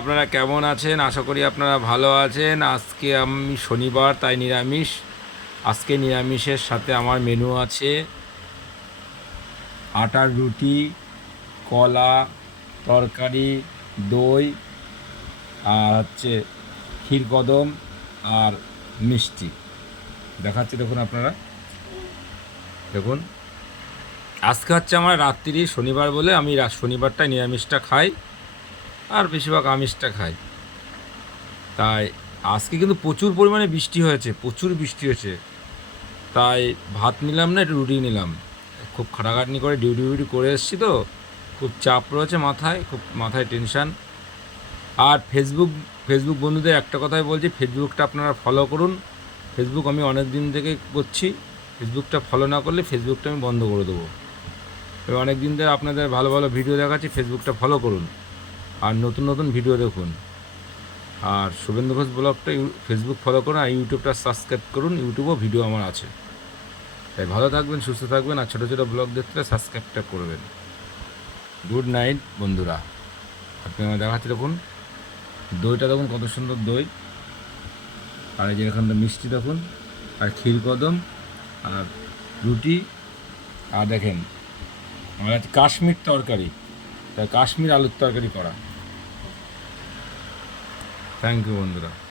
আপনারা কেমন আছেন? আশা করি আপনারা ভালো আছেন। আজকে আমি শনিবার, তাই নিরামিষ। আজকে নিরামিষের সাথে আমার মেনু আছে আটার রুটি, কলা, তরকারি, দই, আর হচ্ছে ক্ষীরকদম আর মিষ্টি। দেখাচ্ছি দেখুন আপনারা। দেখুন, আজকে হচ্ছে আমার রাত্রি শনিবার বলে আমি শনিবারটায় নিরামিষটা খাই, আর বেশিরভাগ আমিষটা খাই। তাই আজকে কিন্তু প্রচুর পরিমাণে বৃষ্টি হয়েছে, প্রচুর বৃষ্টি হয়েছে। তাই ভাত নিলাম না, একটু রুটি নিলাম। খুব খাটাখাটনি করে ডিউটি ফিউটি করে এসেছি তো, খুব চাপ রয়েছে মাথায়, খুব মাথায় টেনশান। আর ফেসবুক বন্ধুদের একটা কথাই বলছি, ফেসবুকটা আপনারা ফলো করুন। ফেসবুক আমি অনেক দিন থেকে করছি। ফেসবুকটা ফলো না করলে ফেসবুকটা আমি বন্ধ করে দেবো। আমি অনেক দিন ধরে আপনাদের ভালো ভালো ভিডিও দেখাচ্ছি, ফেসবুকটা ফলো করুন আর নতুন নতুন ভিডিও দেখুন। আর শুভেন্দু ঘোষ ব্লগটা ফেসবুক ফলো করুন, আর ইউটিউবটা সাবস্ক্রাইব করুন। ইউটিউবেও ভিডিও আমার আছে। তাই ভালো থাকবেন, সুস্থ থাকবেন, আর ছোটো ছোটো ব্লগ দেখতে সাবস্ক্রাইবটা করবেন। গুড নাইট বন্ধুরা। আপনি আমার দেখাচ্ছি দেখুন, দইটা দেখুন কত সুন্দর দই, আর এই যে এখানটা মিষ্টি দেখুন, আর ক্ষীরকদম, আর রুটি, আর দেখেন আমার আছে কাশ্মীর তরকারি, তাই কাশ্মীর আলুর তরকারি করা। থ্যাংক ইউ বন্ধুরা।